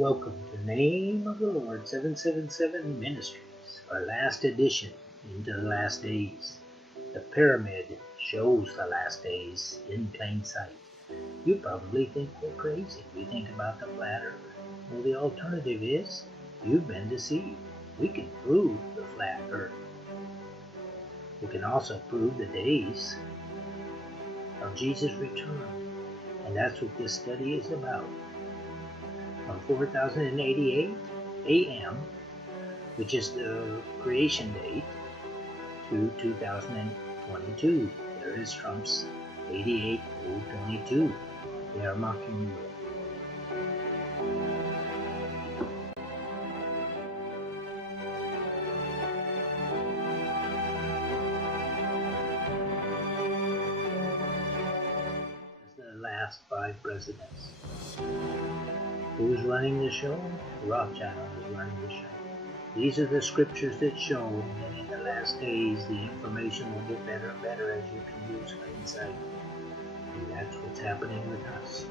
Welcome to Name of the Lord 777 Ministries, our last edition into the last days. The pyramid shows the last days in plain sight. You probably think we're crazy. We think about the flat earth. Well, the alternative is you've been deceived. We can prove the flat earth. We can also prove the days of Jesus' return. And that's what this study is about. From 4088 AM, which is the creation date, to 2022. There is Trump's 88022. They are mocking you. The last 5 presidents. Who's running the show? Rothschild is running the show. These are the scriptures that show that in the last days the information will get better and better as you can use hindsight. And that's what's happening with us.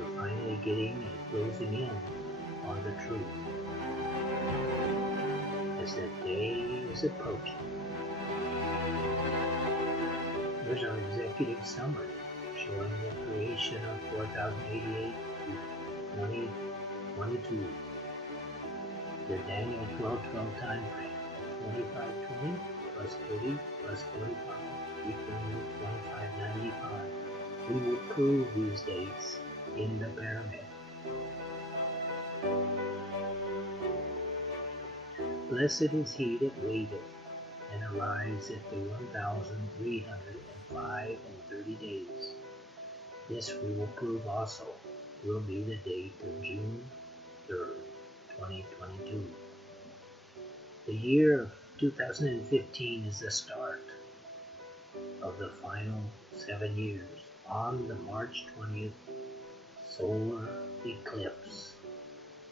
We're finally getting and closing in on the truth. As the day is approaching. Here's our executive summary showing the creation of 4088 to 2022. The Daniel 12:12 time frame of 2520 plus 30 plus 45 equaling 2595. We will prove these dates in the pyramid. Blessed is he that waiteth and arrives at the 1305 and 30 days. This we will prove also will be the date of June 3rd, 2022. The year of 2015 is the start of the final 7 years on the March 20th solar eclipse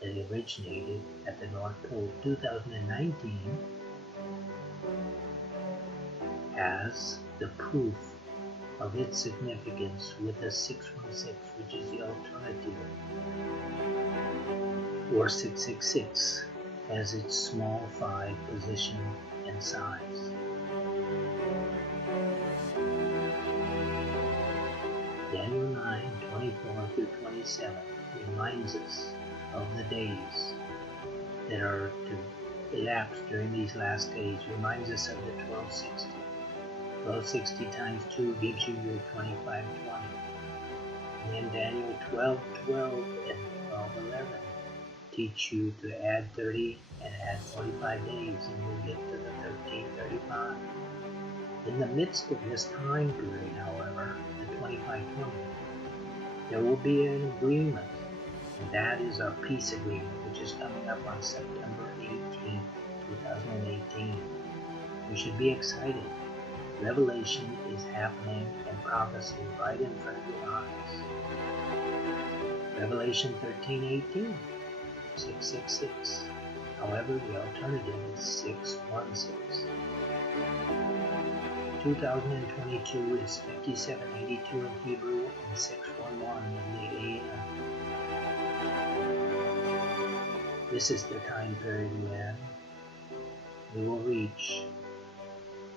that originated at the North Pole. 2019 has the proof of its significance with a 616, which is the alternative, or 666 as its small 5 position and size. Daniel 9:24-27 reminds us of the days that are to elapse during these last days, reminds us of the 1260. 1260 times 2 gives you your 2520. And then Daniel 12:12 and 12:11 teach you to add 30 and add 45 days, and you'll get to the 1335. In the midst of this time period, however, the 2520, there will be an agreement, and that is our peace agreement, which is coming up on September 18th, 2018. We should be excited. Revelation is happening and prophecy right in front of your eyes. Revelation 13:18, 666. However, the alternative is 616. 2022 is 5782 in Hebrew and 611 in the AM. This is the time period when we will reach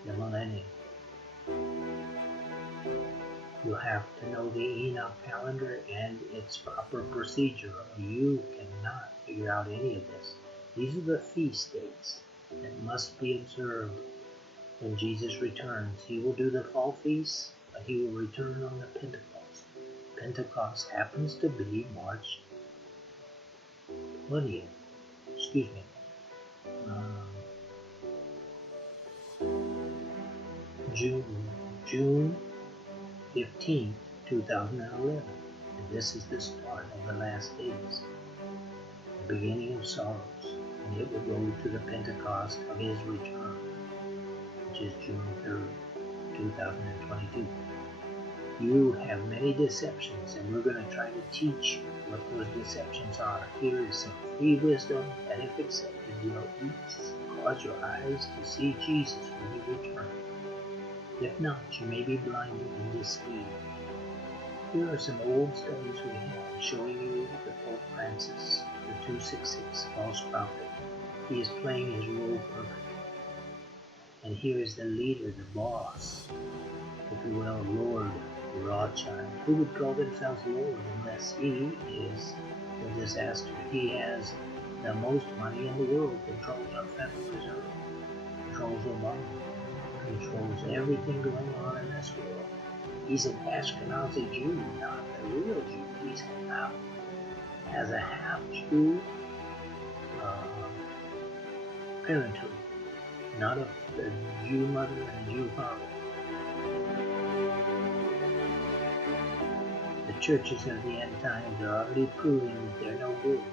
the millennium. You have to know the Enoch calendar and its proper procedure, or you cannot figure out any of this. These are the feast dates that must be observed when Jesus returns. He will do the fall feasts, but he will return on the Pentecost. Pentecost happens to be March 20th. June 15th, 2011. And this is the start of the last days, the beginning of sorrows, and it will go to the Pentecost of his return, which is June 3rd, 2022. You have many deceptions, and we're going to try to teach you what those deceptions are. Here is some free wisdom that, if accepted, will cause your eyes to see Jesus when he returns. If not, you may be blinded and deceived. Here are some old studies we have showing you the Pope Francis, the 266 false prophet. He is playing his role perfectly. And here is the leader, the boss, if you will, Lord Rothschild. Who would call themselves Lord unless he is the disaster? He has the most money in the world, controls our Federal Reserve, controls Obama, controls everything going on in this world. He's an Ashkenazi Jew, not a real Jew. He's has a half-Jew parenthood, not a Jew mother and a Jew father. The churches of the end times are already proving that they're no good.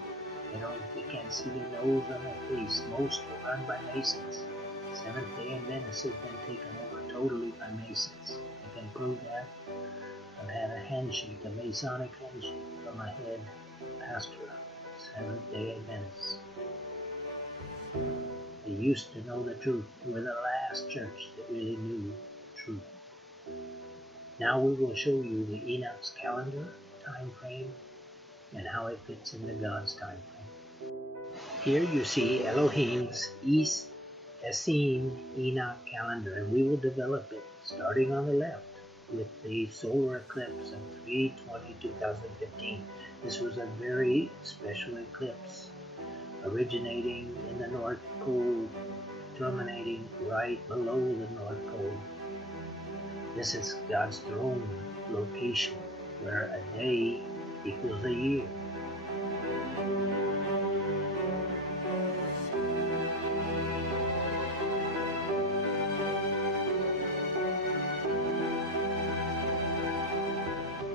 They can't see their nose on their face. Most are run by Masons. Seventh-day Adventists has been taken over totally by Masons. I can prove that. I've had a handshake, a masonic handshake from a head pastor, Seventh-day Adventists. They used to know the truth. They were the last church that really knew the truth. Now we will show you the Enoch's calendar, time frame, and how it fits into God's time frame. Here you see Elohim's Essene Enoch calendar, and we will develop it starting on the left with the solar eclipse of 3/20/2015. This was a very special eclipse, originating in the North Pole, terminating right below the North Pole. This is God's throne location, where a day equals a year.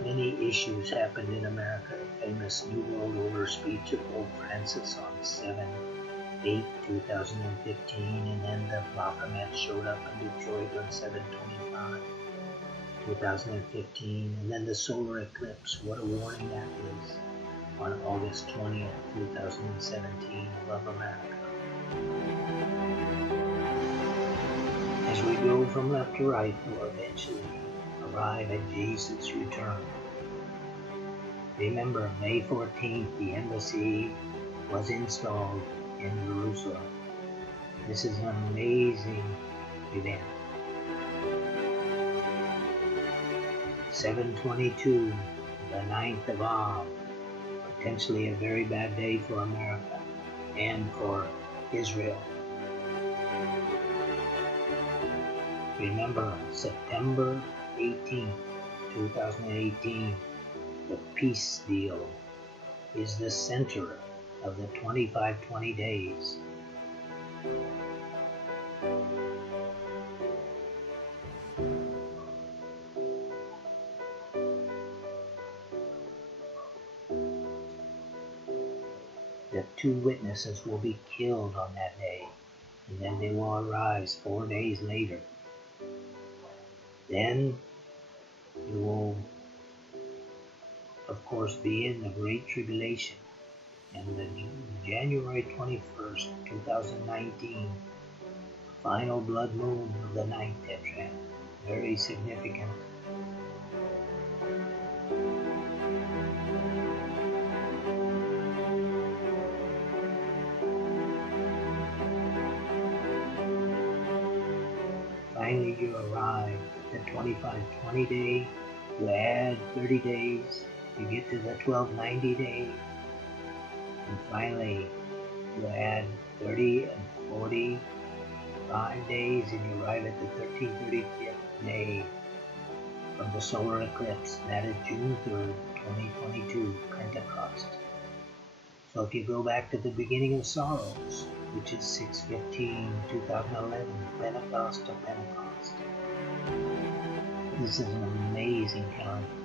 Many issues happened in America. The famous New World Order speech of Pope Francis on 7/8/2015, and then the Baphomet showed up in Detroit on 7/25/2015, and then the solar eclipse, what a warning that is, on August 20th, 2017 above America. As we go from left to right, we'll eventually arrive at Jesus' return. Remember, May 14th, the embassy was installed in Jerusalem. This is an amazing event. 7/22, the 9th of Av, potentially a very bad day for America and for Israel. Remember, September 18th, 2018, the peace deal is the center of the 25/20 days. The two witnesses will be killed on that day, and then they will arise 4 days later. Then you will, of course, be in the Great Tribulation, and the January 21st, 2019, final blood moon of the 9th tetrad, very significant. Finally, you arrive at the 25/20 day, you add 30 days, you get to the 1290 day, and finally you add 30 and 45 days, and you arrive at the 1335th day from the solar eclipse. That is June 3rd, 2022, Pentecost. So if you go back to the beginning of sorrows, which is 6/15/2011, Pentecost to Pentecost. This is an amazing calendar,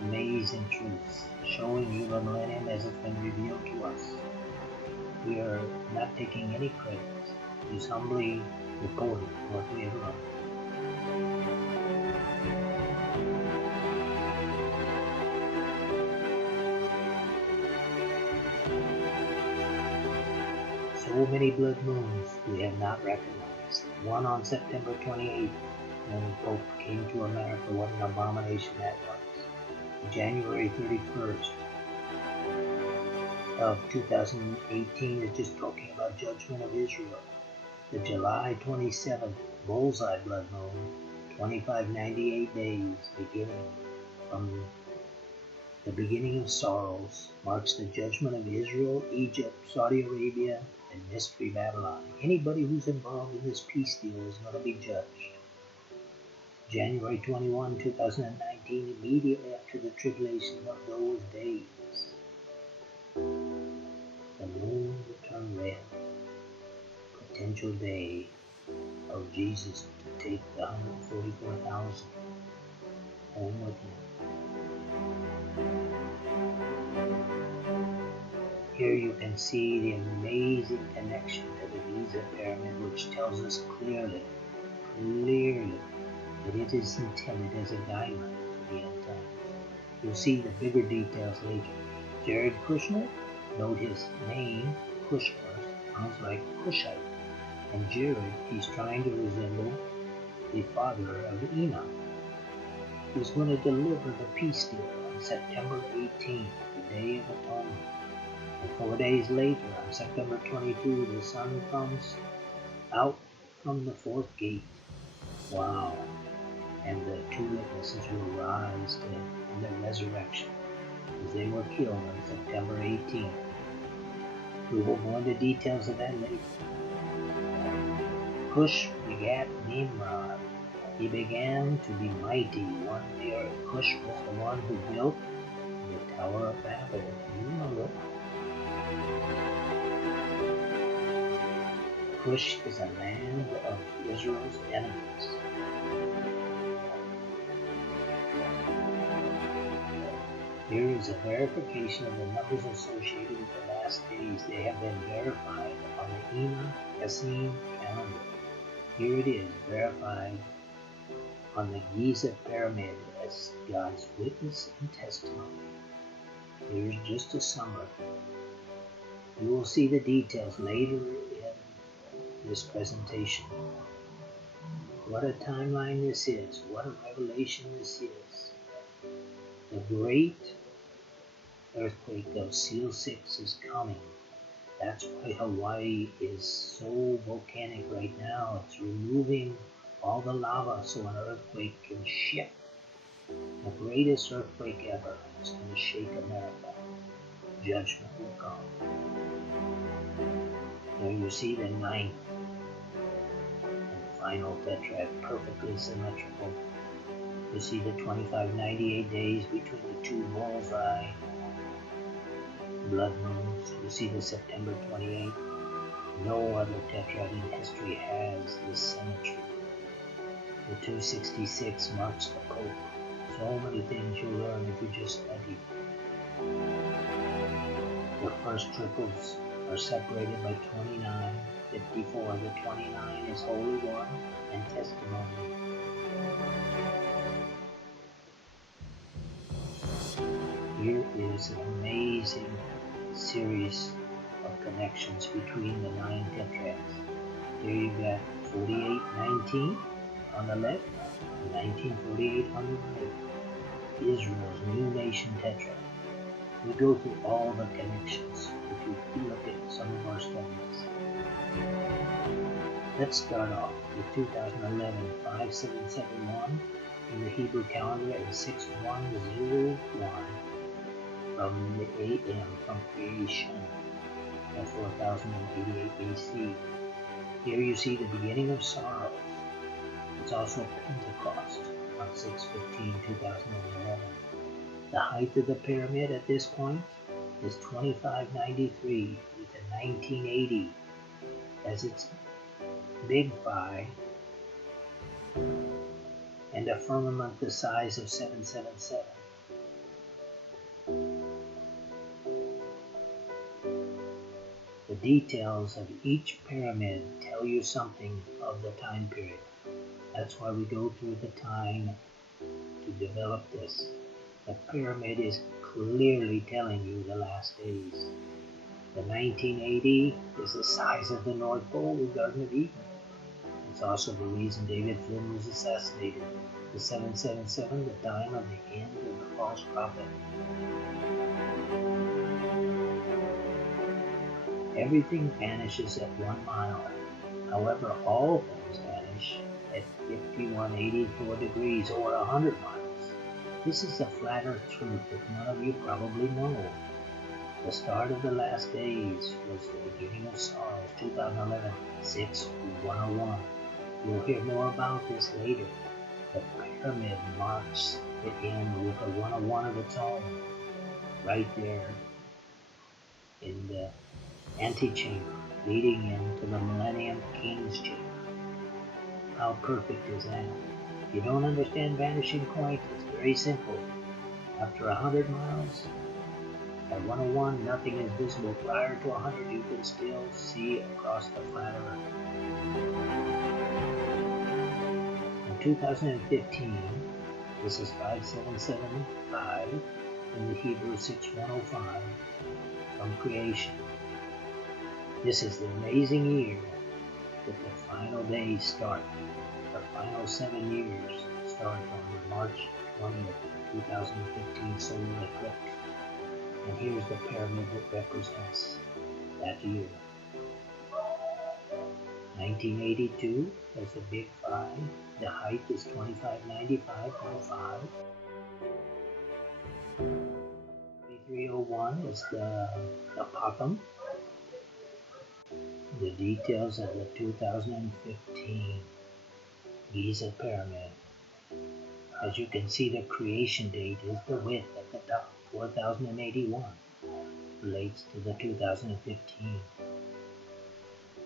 amazing truths, showing you the millennium as it's been revealed to us. We are not taking any credit, just humbly reporting what we have learned. So many blood moons we have not recognized. One on September 28th, when Pope came to America, what an abomination that was. January 31st of 2018 is just talking about judgment of Israel. The July 27th bullseye blood moon, 2598 days beginning from the beginning of sorrows, marks the judgment of Israel, Egypt, Saudi Arabia, and Mystery Babylon. Anybody who's involved in this peace deal is going to be judged. January 21, 2019, immediately after the tribulation of those days, the moon will turn red. Potential day of Jesus to take the 144,000 home with him. Here you can see the amazing connection to the Giza Pyramid, which tells us clearly that it is intended as a guideline for the end time. You'll see the bigger details later. Jared Kushner, note his name, Kushner, sounds like Kushite. And Jared, he's trying to resemble the father of Enoch. He's going to deliver the peace deal on September 18th, the Day of Atonement. And 4 days later, on September 22, the sun comes out from the fourth gate. Wow. And the two witnesses will rise to him in the resurrection, as they were killed on September 18th. We will go into details of that later. Cush begat Nimrod. He began to be mighty on the earth. Cush was the one who built the Tower of Babel. You know it. Cush is a land of Israel's enemies. Here is a verification of the numbers associated with the last days. They have been verified on the Enoch Essene calendar. Here it is, verified on the Giza Pyramid as God's witness and testimony. Here's just a summary. You will see the details later in this presentation. What a timeline this is. What a revelation this is. The great earthquake of Seal 6 is coming. That's why Hawaii is so volcanic right now. It's removing all the lava so an earthquake can shift. The greatest earthquake ever is going to shake America. Judgment will come. There you see the ninth and final tetrad, perfectly symmetrical. You see the 2598 days between the two bullseye blood moons. You see the September 28th. No other tetrad in history has this symmetry. The 266 marks the Pope. So many things you learn if you just study. The first triples are separated by 29, 54. The 29 is Holy One and Testimony. Here is an amazing series of connections between the 9 tetrads. Here you got 4819 on the left and 1948 on the right. Israel's new nation tetrad. We go through all the connections if you look at some of our studies. Let's start off with 2011 5771 in the Hebrew calendar and 6101 from the AM from creation at 4088 BC. Here you see the beginning of sorrows. It's also Pentecost on 6/15/2011. The height of the pyramid at this point is 2593 with a 1980 as its big phi and a firmament the size of 777. The details of each pyramid tell you something of the time period. That's why we go through the time to develop this. The pyramid is clearly telling you the last days. The 1980 is the size of the North Pole, the Garden of Eden. It's also the reason David Flynn was assassinated. The The 777, the time of the end of the false prophet. Everything vanishes at 1 mile. However, all things vanish at 5184 degrees or 100 miles. This is a flat earth truth that none of you probably know. The start of the last days was the beginning of sorrows, 2011, 6-101. You'll hear more about this later. The pyramid marks the end with a 101 of its own, right there in the antechamber, leading into the Millennium King's Chamber. How perfect is that? If you don't understand vanishing point, it's very simple. After 100 miles, at 101, nothing is visible. Prior to 100, you can still see across the flat earth. In 2015, this is 5775, in the Hebrew 6105, from creation. This is the amazing year that the final days start. The final 7 years start on March 20th, 2015 solar eclipse. And here's the pyramid that represents that year. 1982 is the big 5. The height is 2595.5. 3301 is the Apocum. The details of the 2015 Giza Pyramid. As you can see, the creation date is the width at the top, 4081, relates to the 2015.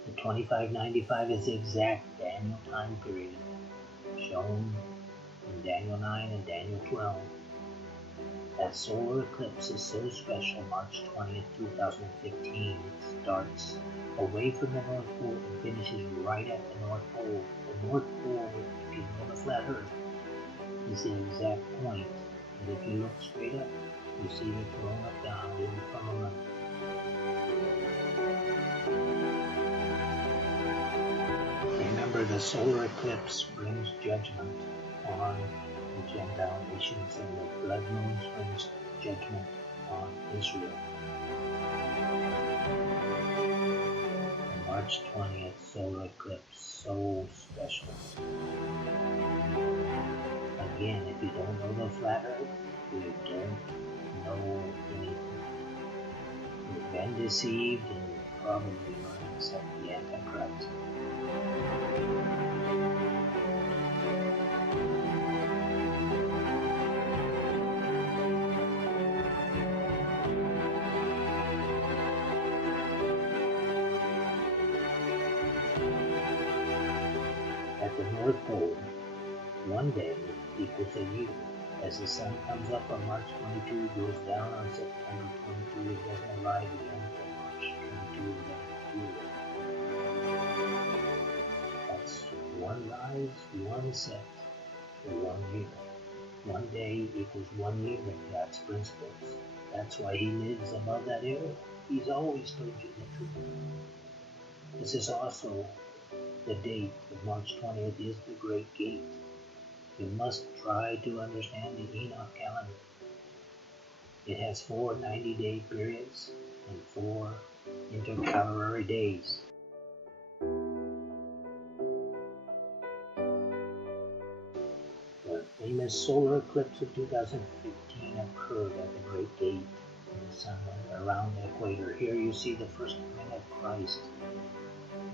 The 2595 is the exact Daniel time period, shown in Daniel 9 and Daniel 12. That solar eclipse is so special, March 20th, 2015. It starts away from the North Pole and finishes right at the North Pole. The North Pole, if you know the flat Earth, is the exact point. And if you look straight up, you see the throne of God in the firmament. Remember, the solar eclipse brings judgment on the Gentile nations, and the blood moon brings judgment on Israel. The March 20th solar eclipse, so special. Again, if you don't know the flat Earth, you don't know anything. You've been deceived, and you're probably going to accept the Antichrist. At the North Pole, one day equals a year. As the sun comes up on March 22, goes down on September 22, it doesn't arrive again until March 22 of that year. That's one rise, one set for 1 year. One day equals 1 year in God's principles. That's why He lives above that arrow. He's always told you the truth. This is also the date of March 20th is the Great Gate. You must try to understand the Enoch calendar. It has 4 90-day periods and 4 intercalary days. The famous solar eclipse of 2015 occurred at the Great Gate in the sun around the equator. Here you see the first coming of Christ,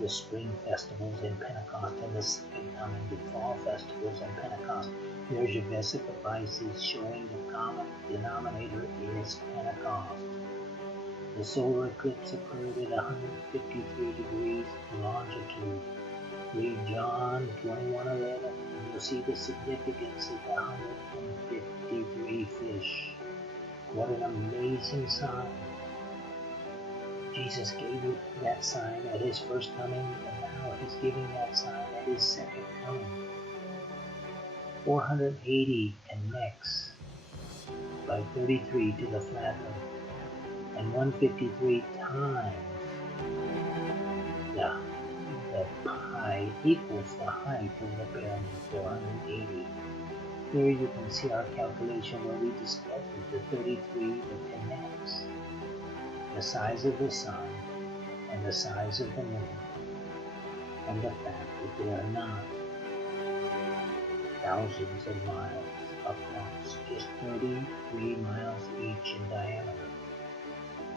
the spring festivals in Pentecost, and the second coming, the fall festivals in Pentecost. There's your Vesica Pisces showing the common denominator is Pentecost. The solar eclipse occurred at 153 degrees longitude. Read John 21:11, and you'll see the significance of the 153 fish. What an amazing sign. Jesus gave that sign at His first coming, and now He's giving that sign at His second coming. 480 connects by 33 to the flat Earth, and 153 times the pi equals the height of the pyramid, 480. Here you can see our calculation where we discovered the 33, the 10 maps, the size of the sun, and the size of the moon, and the fact that they are not thousands of miles across, just 33 miles each in diameter.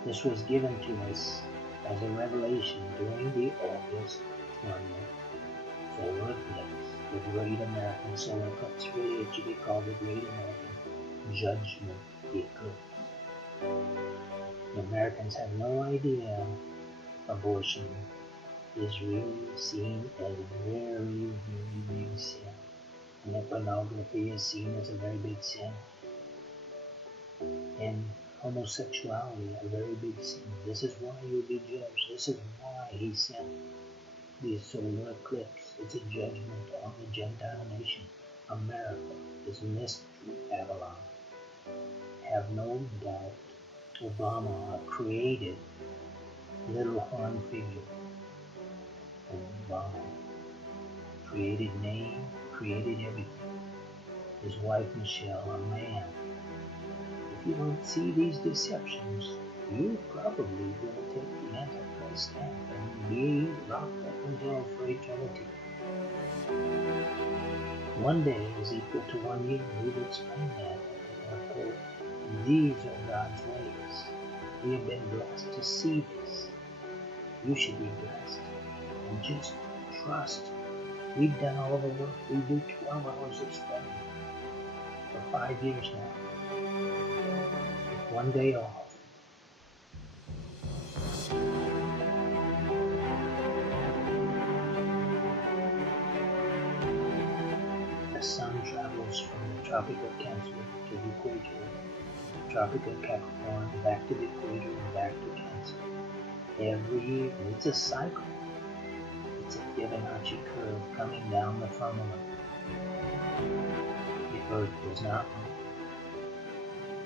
This was given to us as a revelation during the August 20th solar eclipse, the Great American Solar Eclipse. Really, it should be called the Great American Judgment Eclipse. The Americans have no idea abortion is really seen as a very, very big sin. And pornography is seen as a very big sin. And homosexuality, a very big sin. This is why you'll be judged. This is why he sent the solar eclipse. It's a judgment on the Gentile nation. America is mystery Babylon. Have no doubt Obama created little horn figure. Obama created name, created everything. His wife Michelle, a man. If you don't see these deceptions, you probably will take the Antichrist stamp and be locked up in hell for eternity. One day is equal to 1 year. We've explained that at the quote. These are God's ways. We have been blessed to see this. You should be blessed. And just trust. We've done all the work. We do 12 hours of study for 5 years now. 1 day off. The sun travels from the Tropic of Cancer to the equator, the Tropic of Capricorn, back to the equator, and back to Cancer. Every year, it's a cycle. It's a Fibonacci curve coming down the firmament. The Earth does not move.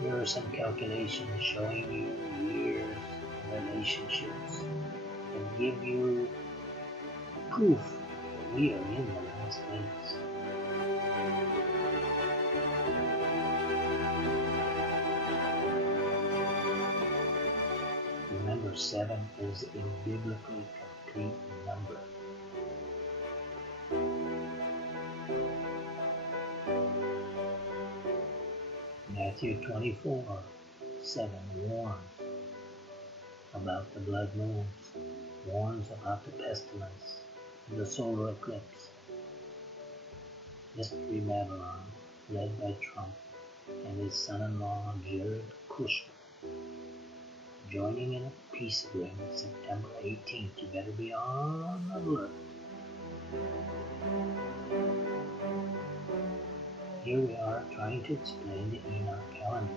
Here are some calculations showing you years of relationships and give you proof that we are in the last days. Remember, 7 is a biblically complete number. Matthew 24:7 warns about the blood moons, warns about the pestilence, the solar eclipse. Mystery Babylon, led by Trump and his son-in-law Jared Kushner, joining in a peace agreement September 18th. You better be on alert. Here we are trying to explain the Enoch calendar.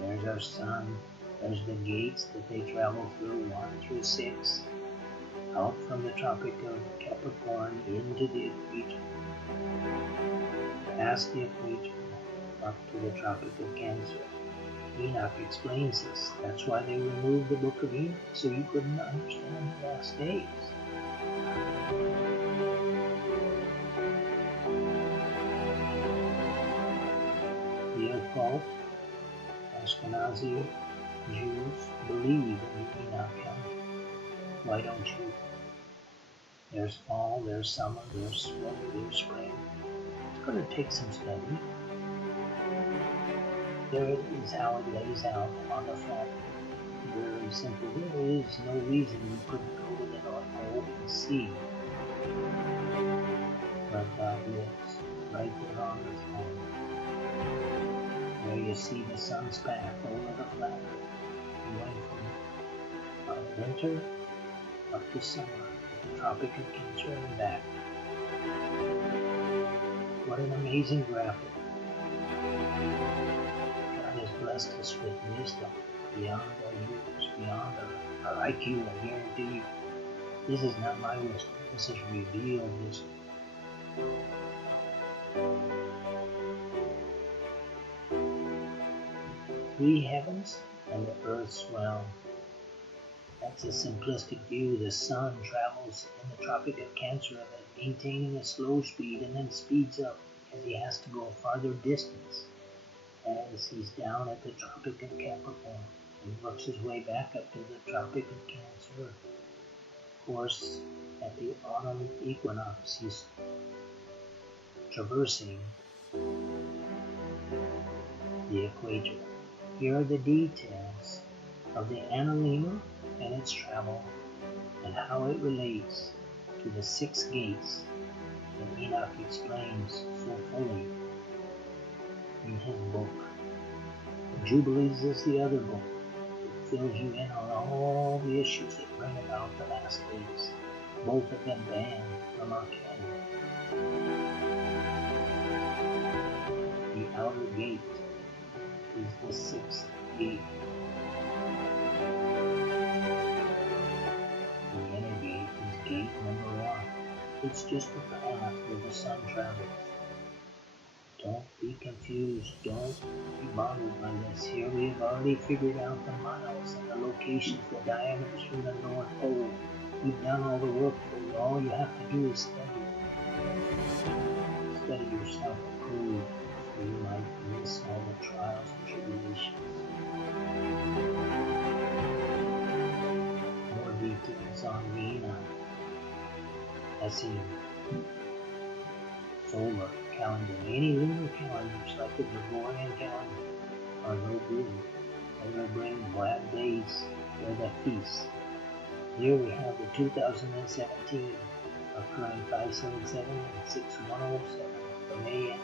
There's our sun. There's the gates that they travel through, 1 through 6, out from the Tropic of Capricorn into the equator, past the equator, up to the Tropic of Cancer. Enoch explains this. That's why they removed the book of Enoch, so you couldn't understand the last days. The occult, Ashkenazi Jews believe in the Enoch calendar. Why don't you? There's fall, there's summer, there's spring. It's going to take some study. There is how it lays out on the flat. Very simple. There is no reason you couldn't go to the North Pole and see. But God lives right there on the throne. Where you see the sun's path over the flat, going from winter up to summer, the Tropic of Cancer and back. What an amazing graphic. God has blessed us with wisdom beyond our years, beyond our IQ, I guarantee you. This is not my wisdom, this is revealed wisdom. Three heavens and the earth's realm. That's a simplistic view. The sun travels in the Tropic of Cancer, maintaining a slow speed and then speeds up as he has to go a farther distance as he's down at the Tropic of Capricorn and works his way back up to the Tropic of Cancer. Of course, at the autumn equinox, he's traversing the equator. Here are the details of the analemma and its travel and how it relates to the 6 gates that Enoch explains so fully in his book. Jubilees is the other book. It fills you in on all the issues that bring about the last days. Both have been banned from our canon. The outer gate is the 6th gate. The inner gate is gate number 1. It's just a path where the sun travels. Don't be confused. Don't be bothered by this. Here we have already figured out the miles and the locations, the diameters from the North Pole. We've done all the work for you. All you have to do is study. Study yourself approved so you might miss all the trials and tribulations. More details on the Enoch as in solar calendar. Any lunar calendars like the Gregorian calendar are no good. They will bring black days for the feast. Here we have the 2017 occurring 577 and 6107 from AM.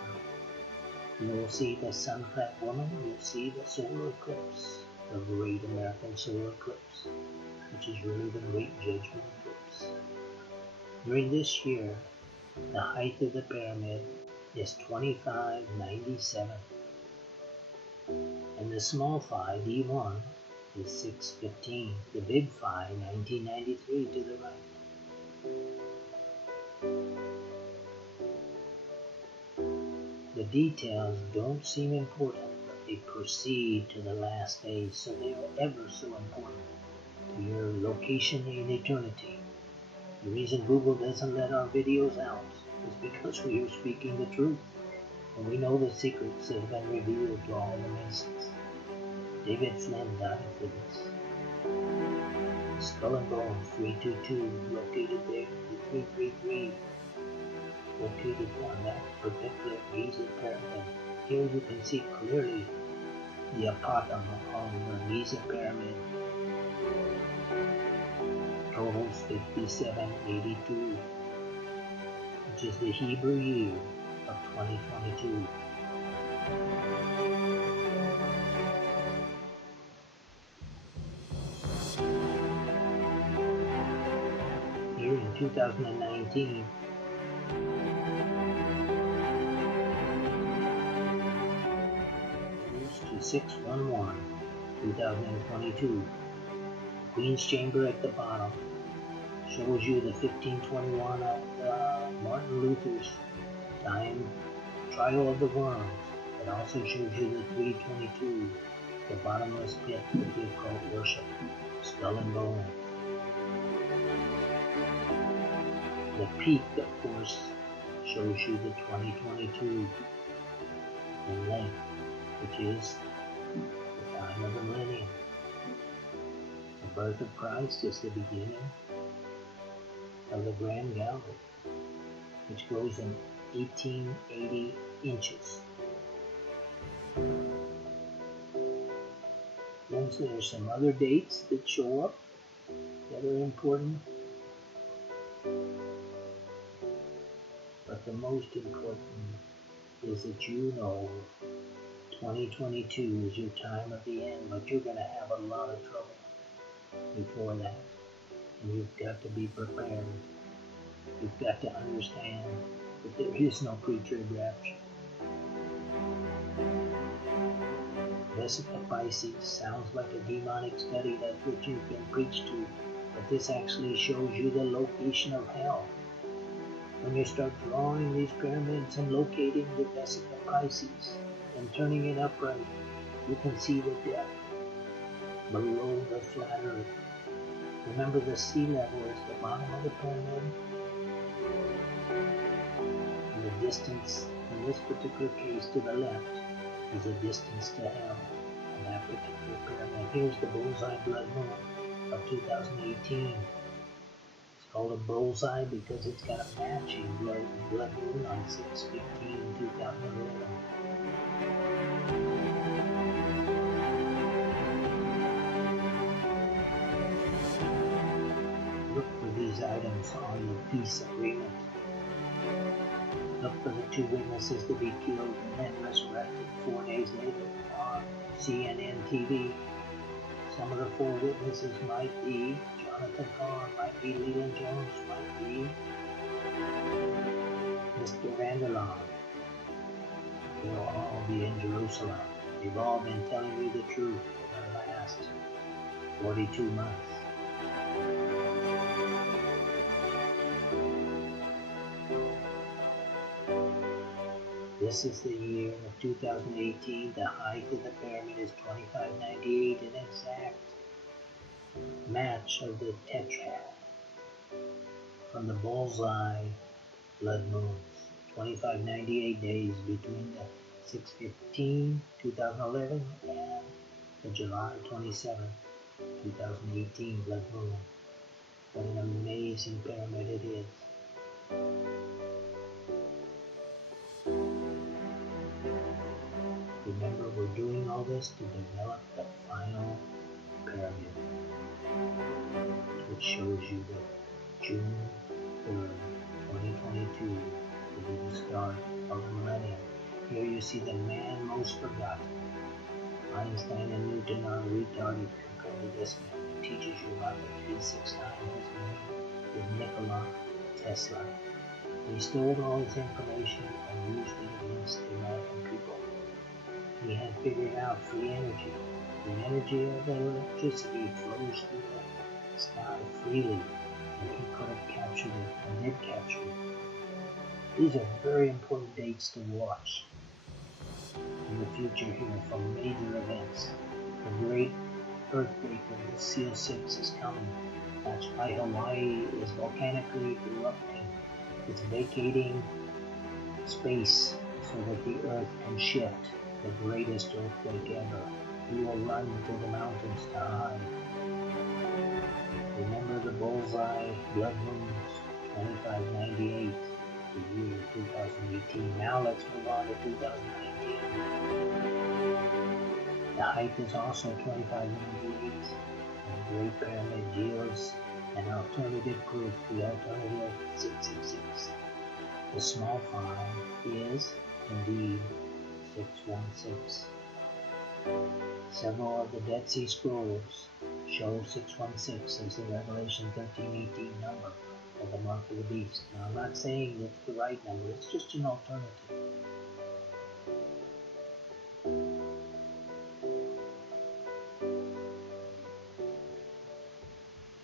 You will see the sun-clad woman. You'll see the solar eclipse, the great American solar eclipse, which is really the great judgment eclipse. During this year, the height of the pyramid is 2597, and the small phi D1 is 615, the big phi 1993 to the right. The details don't seem important, but they proceed to the last days, so they are ever so important to your location in eternity. The reason Google doesn't let our videos out is because we are speaking the truth, and we know the secrets that have been revealed to all the Masons. David Flynn died for this. Skull and Bones 322, located there, the 333, located on that particular Giza Pyramid. Here you can see clearly the apothem on the Giza Pyramid. Totals 5782, which is the Hebrew year of 2022. Here in 2019, goes to 611, 2022. Queen's Chamber at the bottom shows you the 1521 of Martin Luther's trial of the worms. It also shows you the 322, the bottomless pit with the occult worship, Skull and Bones. The peak, of course, shows you the 2022 in length, which is the time of the millennium. The birth of Christ is the beginning of the Grand Gallery, which goes in 1880 inches. Then there are some other dates that show up that are important, but the most important is that you know 2022 is your time of the end, but you're going to have a lot of trouble before that, and you've got to be prepared. You've got to understand that there is no pre-trib rapture. Vesica Pisces sounds like a demonic study, that's what you've been preached to, but this actually shows you the location of hell. When you start drawing these pyramids and locating the Vesica Pisces and turning it upright, you can see the depth below the flat earth. Remember, the sea level is the bottom of the pyramid, and the distance In this particular case, to the left is a distance to hell. On that particular pyramid, here's the bullseye blood moon of 2018. It's called a bullseye because it's got a matching blood moon on 6/15/2011. Look for these items on the peace agreement. Look for the 2 witnesses to be killed and then resurrected 4 days later on CNN TV. Some of the 4 witnesses might be Jonathan Carr, might be Leland Jones, might be Mr. Vanderlaan. They'll all be in Jerusalem. They've all been telling you the truth for the last 42 months. This is the year of 2018. The height of the pyramid is 2598, an exact match of the tetrad from the bullseye blood moons. 2598 days between the 6/15/2011 and the July 27, 2018 blood moon. What an amazing pyramid it is. Remember, we're doing all this to develop the final pyramid, which shows you that June 3rd, 2022 will be the start of the millennium. Here you see the man most forgotten. Einstein and Newton are retarded compared to this man who teaches you about the 369. His name is Nikola Tesla. He stole all his information and used it against the American people. He had figured out free energy. The energy of the electricity flows through the sky freely, and he could have captured it and did capture it. These are very important dates to watch in the future here for major events. The great earthquake of the Seal 6 is coming. That's why Hawaii is volcanically erupting. It's vacating space so that the earth can shift. The greatest earthquake ever. We will run to the mountains to hide. Remember the bullseye blood moons, 2598, the year 2018. Now let's move on to 2019. The height is also 2598. And the Great Pyramid yields an alternative proof, the alternative 666. The small 5 is indeed 616. Several of the Dead Sea Scrolls show 616 as the Revelation 13:18 number of the mark of the beast. Now I'm not saying it's the right number, it's just an alternative.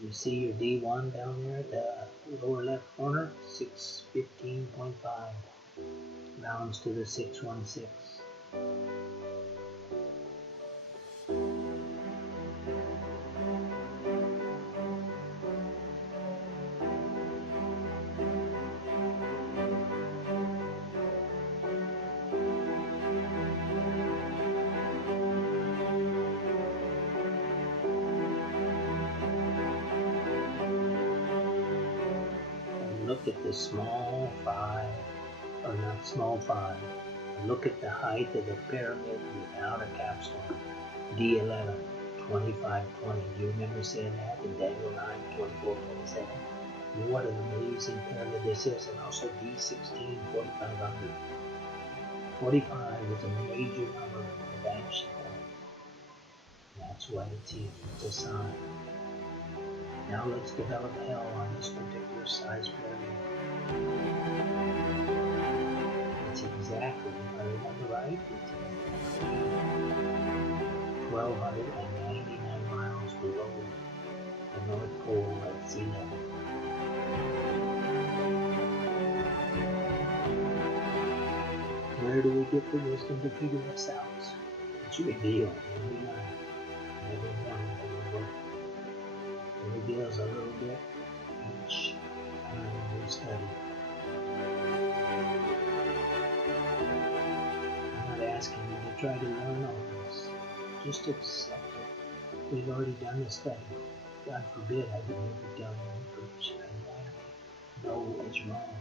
You see your D1 down there at the lower left corner, 615.5. Rounds to the 616. Look at the small 5, or not small 5, and look at the height of the pyramid without a capstone. D11, 2520. Do you remember saying that in Daniel 9, 24-27? What an amazing pyramid this is, and also D16, 4500. 45 is a major number in the vanishing point. That's why it's here. It's a sign. Now let's develop hell on this particular size pyramid. It's exactly, if I remember right, it's exactly 1,299 miles below the North Pole at sea level. Where do we get the wisdom to figure this out? It's revealed every night, every morning that we work. It reveals a little bit each time we study. I'm not asking you to try to learn all this. Just accept it. We've already done the study. God forbid I would never tell you information I know is wrong.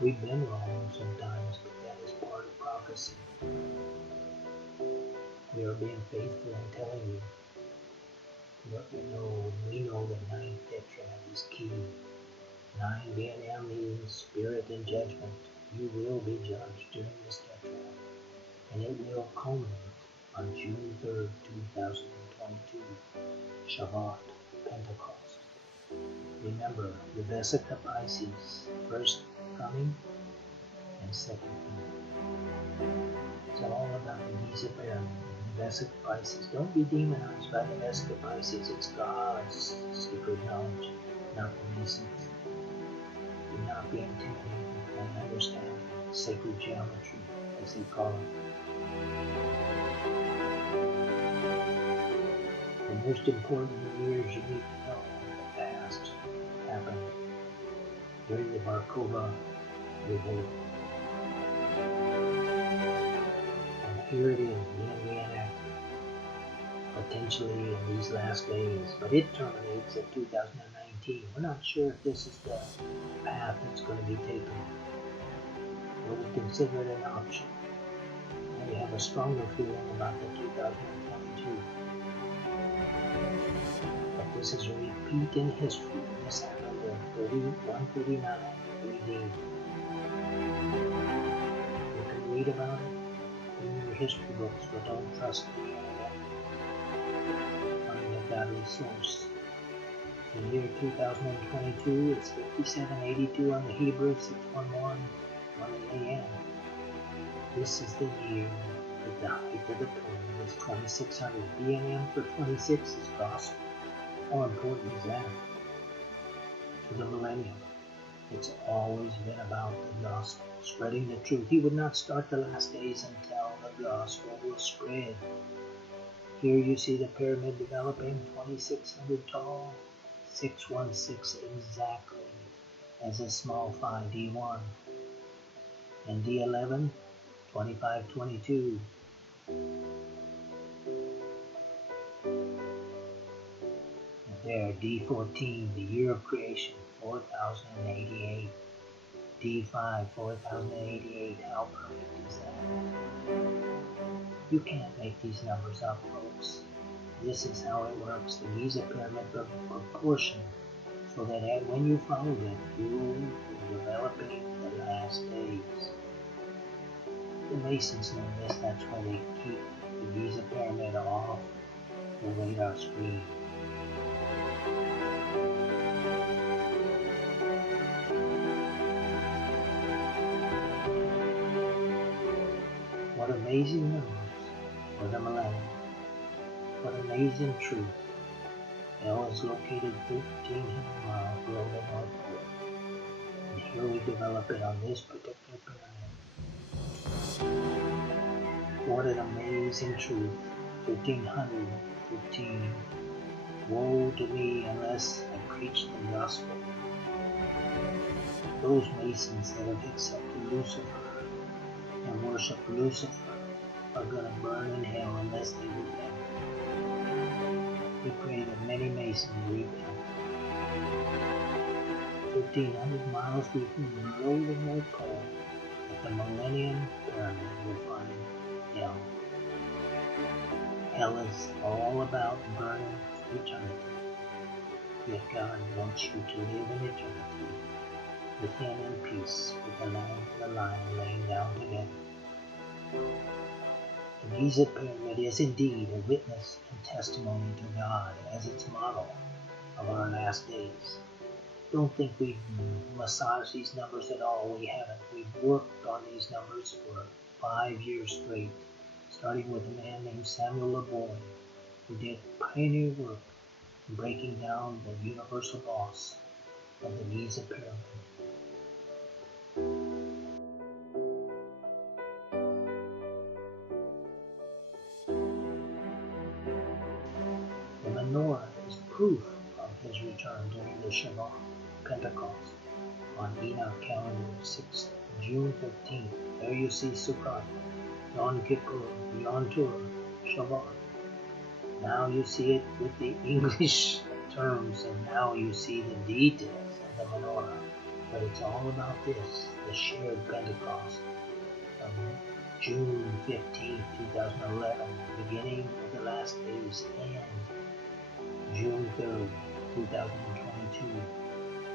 We've been wrong sometimes, but that is part of prophecy. We are being faithful in telling you what we know, and we know the ninth tetrad is key. 9 being means spirit and judgment. You will be judged during this tetrad, and it will culminate on June 3rd, 2022, Shabbat, Pentecost. Remember, the Vesica Pisces, first coming and second coming. It's all about the Giza Pyramid and the Vesica Pisces. Don't be demonized by the Vesica Pisces. It's God's secret knowledge, not the Masons. Do not be intimidated by understanding sacred geometry, as they call it. The most important years you need to know in the past happened during the Barkova Revolt. And here it is being reenacted, potentially in these last days, but it terminates in 2019. We're not sure if this is the path that's going to be taken, but we consider it an option. And we have a stronger feeling about the 2022. But this is a repeat in history. This happened in 139 AD. You can read about it in your history books, but don't trust the internet. Find a godly source. The year 2022 is 5782 on the Hebrew, 611 on the AM. This is the year that the height of the pyramid is 2600. BNM for 26 is gospel. How important is that? To the millennium, it's always been about the gospel, spreading the truth. He would not start the last days until the gospel was spread. Here you see the pyramid developing, 2600 tall, 616 exactly, as a small phi D1, and D11, 2522. There, D14, the year of creation, 4088. D5, 4088. How perfect is that? You can't make these numbers up, folks. This is how it works. The Giza Pyramid proportion, so that when you follow it, you will develop the last days. The Masons know this. That's why they keep the Giza Pyramid off the radar screen. What amazing numbers for the millennium. What amazing truth. Hell is located 1,300 miles below the North Pole. And here we develop it on this particular pyramid. What an amazing truth. 1,315. Woe to me unless I preach the gospel. Those Masons that have accepted Lucifer and worship Lucifer are going to burn in hell unless they repent. We pray that many Masons repent. 1,500 miles below the North Pole, at the Millennium Pyramid, will find hell. Hell is all about burning eternity. Yet God wants you to live in eternity with Him in peace, with the Lamb and the Lion laying down together. The Giza Pyramid is indeed a witness and testimony to God as its model of our last days. Don't think we've massaged these numbers at all. We haven't. We've worked on these numbers for 5 years straight, starting with a man named Samuel LeBoy, who did pioneer work in breaking down the universal boss of the Giza Pyramid. The menorah is proof of his return during the Shabbat, Pentecost, on Enoch calendar 6 June 15th, there you see Sukkot, Yom Kippur, Yom Teruah, Shabbat. Now you see it with the English terms, and now you see the details of the menorah. But it's all about this, the shared Pentecost of June 15th, 2011, the beginning of the last days, and June 3rd, 2022,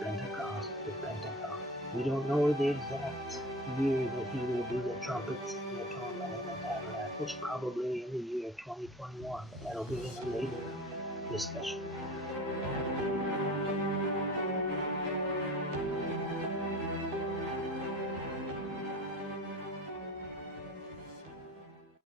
Pentecost to Pentecost. We don't know the exact year that he will do the trumpets and the atonement and the tabernacles, probably in the year 2021. That'll be in a later discussion.